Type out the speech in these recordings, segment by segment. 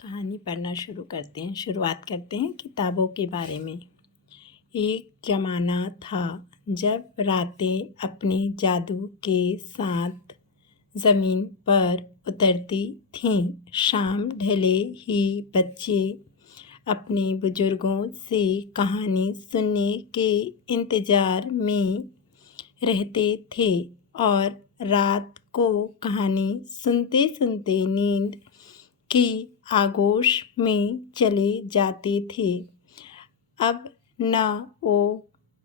कहानी पढ़ना शुरू करते हैं। शुरुआत करते हैं किताबों के बारे में। एक ज़माना था जब रातें अपने जादू के साथ ज़मीन पर उतरती थीं। शाम ढले ही बच्चे अपने बुजुर्गों से कहानी सुनने के इंतज़ार में रहते थे और रात को कहानी सुनते सुनते नींद की आगोश में चले जाते थे। अब न वो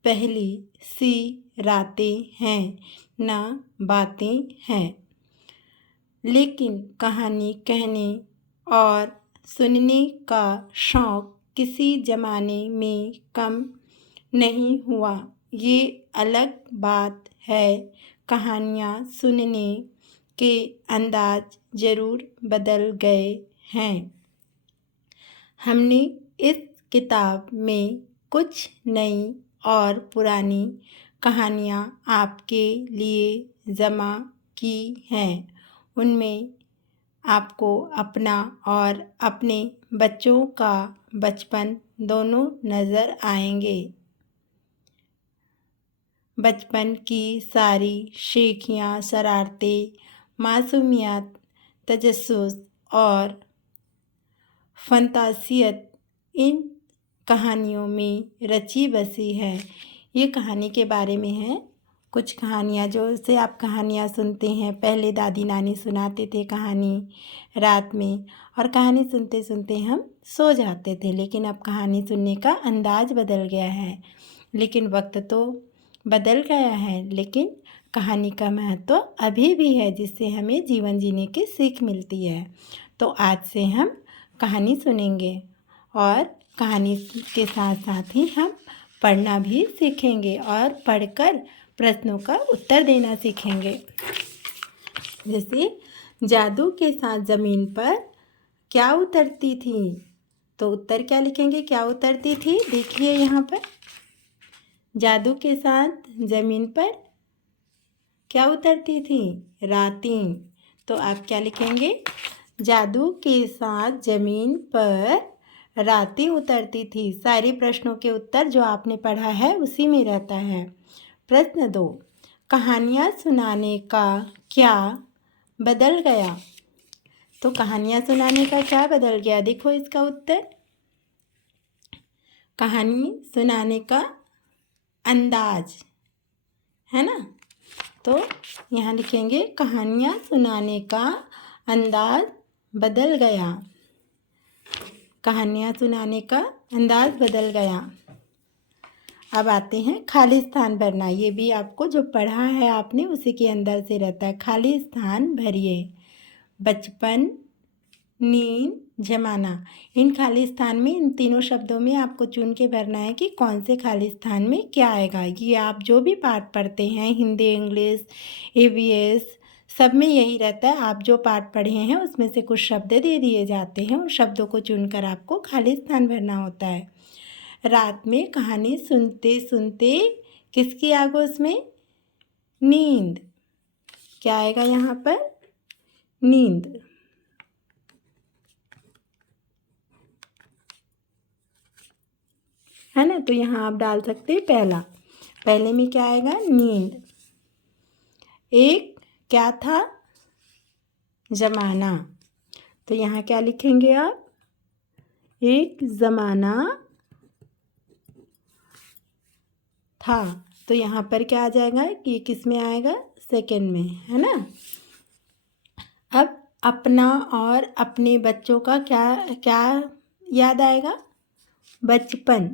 पहली सी रातें हैं न बातें हैं, लेकिन कहानी कहने और सुनने का शौक़ किसी ज़माने में कम नहीं हुआ। ये अलग बात है, कहानियाँ सुनने के अंदाज ज़रूर बदल गए हैं। हमने इस किताब में कुछ नई और पुरानी कहानियाँ आपके लिए जमा की हैं। उनमें आपको अपना और अपने बच्चों का बचपन दोनों नज़र आएंगे। बचपन की सारी शेखियाँ, शरारतें, मासूमियत, तजस्सुस और फंतासियत इन कहानियों में रची बसी है। ये कहानी के बारे में है। कुछ कहानियाँ जो से आप कहानियाँ सुनते हैं, पहले दादी नानी सुनाते थे कहानी रात में, और कहानी सुनते सुनते हम सो जाते थे। लेकिन अब कहानी सुनने का अंदाज बदल गया है। लेकिन वक्त तो बदल गया है, लेकिन कहानी का महत्व अभी भी है, जिससे हमें जीवन जीने की सीख मिलती है। तो आज से हम कहानी सुनेंगे और कहानी के साथ साथ ही हम पढ़ना भी सीखेंगे और पढ़कर प्रश्नों का उत्तर देना सीखेंगे। जैसे जादू के साथ ज़मीन पर क्या उतरती थी, तो उत्तर क्या लिखेंगे, क्या उतरती थी। देखिए यहाँ पर जादू के साथ ज़मीन पर क्या उतरती थी, रातें। तो आप क्या लिखेंगे, जादू के साथ ज़मीन पर रातें उतरती थी। सारे प्रश्नों के उत्तर जो आपने पढ़ा है उसी में रहता है। प्रश्न 2, कहानियाँ सुनाने का क्या बदल गया। तो कहानियाँ सुनाने का क्या बदल गया, देखो इसका उत्तर। कहानी सुनाने का अंदाज है ना, तो यहाँ लिखेंगे कहानियाँ सुनाने का अंदाज बदल गया। कहानियाँ सुनाने का अंदाज बदल गया। अब आते हैं खाली स्थान भरना। ये भी आपको जो पढ़ा है आपने उसी के अंदर से रहता है। खाली स्थान भरिए। बचपन, नींद, ज़माना। इन खाली स्थान में, इन तीनों शब्दों में आपको चुन के भरना है कि कौन से खाली स्थान में क्या आएगा। ये आप जो भी पाठ पढ़ते हैं, हिंदी, इंग्लिश, EVS, सब में यही रहता है। आप जो पाठ पढ़े हैं उसमें से कुछ शब्द दे दिए जाते हैं, उन शब्दों को चुनकर आपको खाली स्थान भरना होता है। रात में कहानी सुनते सुनते किसकी आगोश में, नींद। क्या आएगा यहाँ पर, नींद, है ना। तो यहाँ आप डाल सकते हैं पहले में क्या आएगा, नींद। एक क्या था, ज़माना। तो यहाँ क्या लिखेंगे आप, एक ज़माना था। तो यहाँ पर क्या आ जाएगा कि किस में आएगा, सेकंड में, है ना। अब अपना और अपने बच्चों का क्या क्या याद आएगा, बचपन।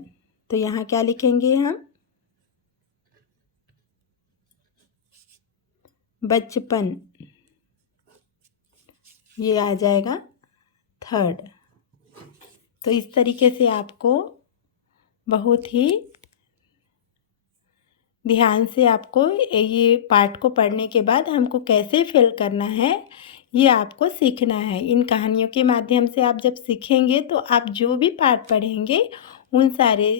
तो यहाँ क्या लिखेंगे हम, बचपन। ये आ जाएगा थर्ड। तो इस तरीके से आपको बहुत ही ध्यान से आपको ये पाठ को पढ़ने के बाद हमको कैसे फिल करना है ये आपको सीखना है। इन कहानियों के माध्यम से आप जब सीखेंगे तो आप जो भी पाठ पढ़ेंगे उन सारे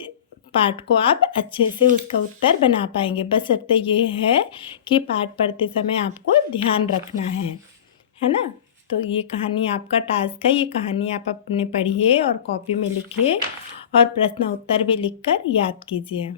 पाठ को आप अच्छे से उसका उत्तर बना पाएंगे। बस शर्त ये है कि पाठ पढ़ते समय आपको ध्यान रखना है ना। तो ये कहानी आपका टास्क है। ये कहानी आप अपने पढ़िए और कॉपी में लिखिए और प्रश्न उत्तर भी लिखकर याद कीजिए।